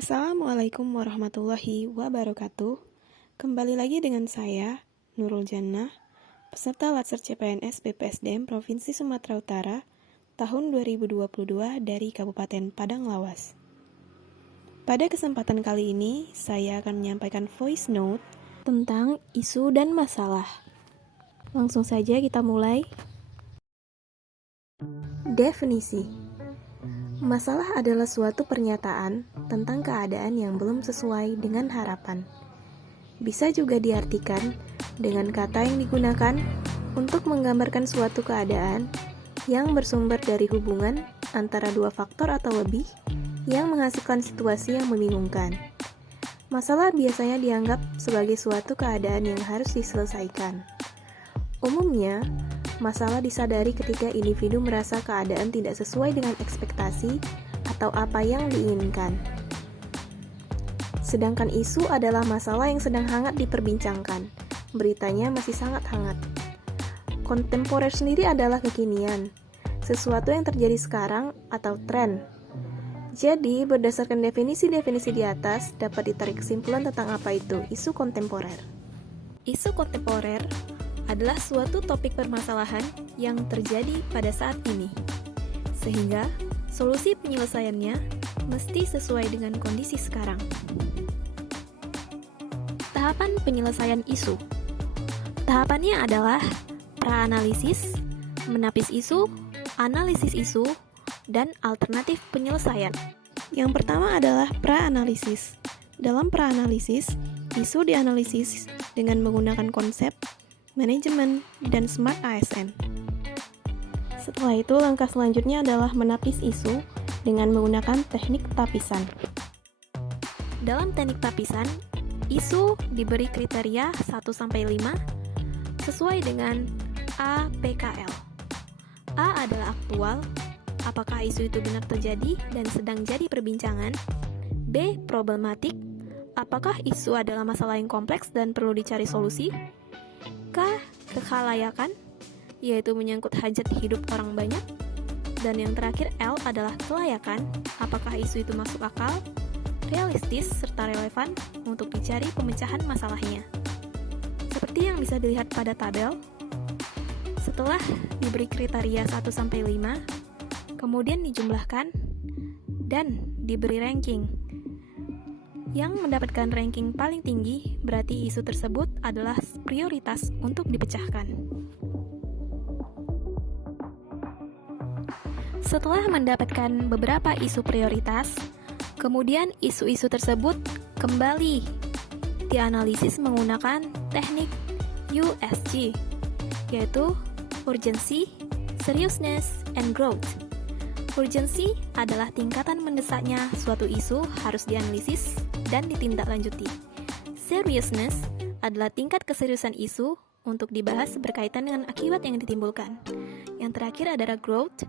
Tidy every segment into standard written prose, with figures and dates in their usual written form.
Assalamualaikum warahmatullahi wabarakatuh. Kembali lagi dengan saya, Nurul Jannah, peserta Latsar CPNS BPSDM Provinsi Sumatera Utara tahun 2022 dari Kabupaten Padang Lawas. Pada kesempatan kali ini, saya akan menyampaikan voice note tentang isu dan masalah. Langsung saja kita mulai. Definisi. Masalah adalah suatu pernyataan tentang keadaan yang belum sesuai dengan harapan. Bisa juga diartikan dengan kata yang digunakan untuk menggambarkan suatu keadaan yang bersumber dari hubungan antara dua faktor atau lebih yang menghasilkan situasi yang membingungkan. Masalah biasanya dianggap sebagai suatu keadaan yang harus diselesaikan. Umumnya, masalah disadari ketika individu merasa keadaan tidak sesuai dengan ekspektasi atau apa yang diinginkan. Sedangkan isu adalah masalah yang sedang hangat diperbincangkan. Beritanya masih sangat hangat. Kontemporer sendiri adalah kekinian, sesuatu yang terjadi sekarang atau tren. Jadi, berdasarkan definisi-definisi di atas, dapat ditarik kesimpulan tentang apa itu isu kontemporer. Isu kontemporer adalah suatu topik permasalahan yang terjadi pada saat ini, sehingga solusi penyelesaiannya mesti sesuai dengan kondisi sekarang. Tahapan penyelesaian isu. Tahapannya adalah pra-analisis, menapis isu, analisis isu, dan alternatif penyelesaian. Yang pertama adalah pra-analisis. Dalam pra-analisis, isu dianalisis dengan menggunakan konsep manajemen, dan smart ASN. Setelah itu, langkah selanjutnya adalah menapis isu dengan menggunakan teknik tapisan. Dalam teknik tapisan, isu diberi kriteria 1-5 sesuai dengan A, PKL. A adalah aktual, apakah isu itu benar terjadi dan sedang jadi perbincangan. B, problematik, apakah isu adalah masalah yang kompleks dan perlu dicari solusi. K, kekhalayakan, yaitu menyangkut hajat hidup orang banyak. Dan yang terakhir L adalah kelayakan, apakah isu itu masuk akal, realistis, serta relevan untuk dicari pemecahan masalahnya. Seperti yang bisa dilihat pada tabel, setelah diberi kriteria 1-5, kemudian dijumlahkan dan diberi ranking. Yang mendapatkan ranking paling tinggi berarti isu tersebut adalah prioritas untuk dipecahkan. Setelah mendapatkan beberapa isu prioritas, kemudian isu-isu tersebut kembali dianalisis menggunakan teknik USG, yaitu Urgency, Seriousness, and Growth. Urgency adalah tingkatan mendesaknya suatu isu harus dianalisis dan ditindaklanjuti. Seriousness adalah tingkat keseriusan isu untuk dibahas berkaitan dengan akibat yang ditimbulkan. Yang terakhir adalah growth,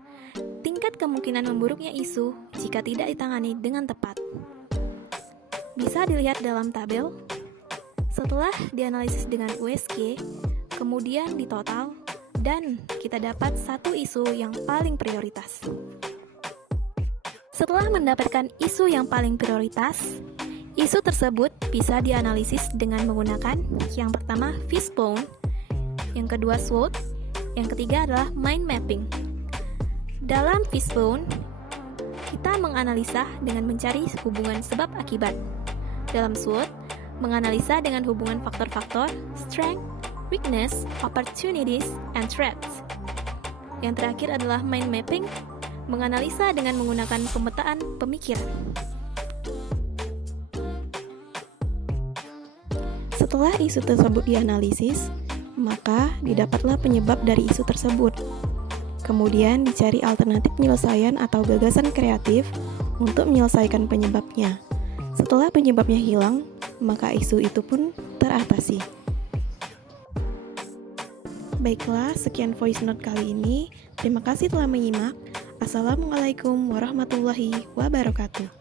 tingkat kemungkinan memburuknya isu jika tidak ditangani dengan tepat. Bisa dilihat dalam tabel. Setelah dianalisis dengan USG, kemudian ditotal, dan kita dapat satu isu yang paling prioritas. Setelah mendapatkan isu yang paling prioritas, isu tersebut bisa dianalisis dengan menggunakan yang pertama fishbone, yang kedua SWOT, yang ketiga adalah mind mapping. Dalam fishbone, kita menganalisa dengan mencari hubungan sebab akibat. Dalam SWOT, menganalisa dengan hubungan faktor-faktor, strength, weakness, opportunities, and threats. Yang terakhir adalah mind mapping, menganalisa dengan menggunakan pemetaan pemikiran. Setelah isu tersebut dianalisis, maka didapatlah penyebab dari isu tersebut. Kemudian dicari alternatif penyelesaian atau gagasan kreatif untuk menyelesaikan penyebabnya. Setelah penyebabnya hilang, maka isu itu pun teratasi. Baiklah, sekian voice note kali ini. Terima kasih telah menyimak. Assalamualaikum warahmatullahi wabarakatuh.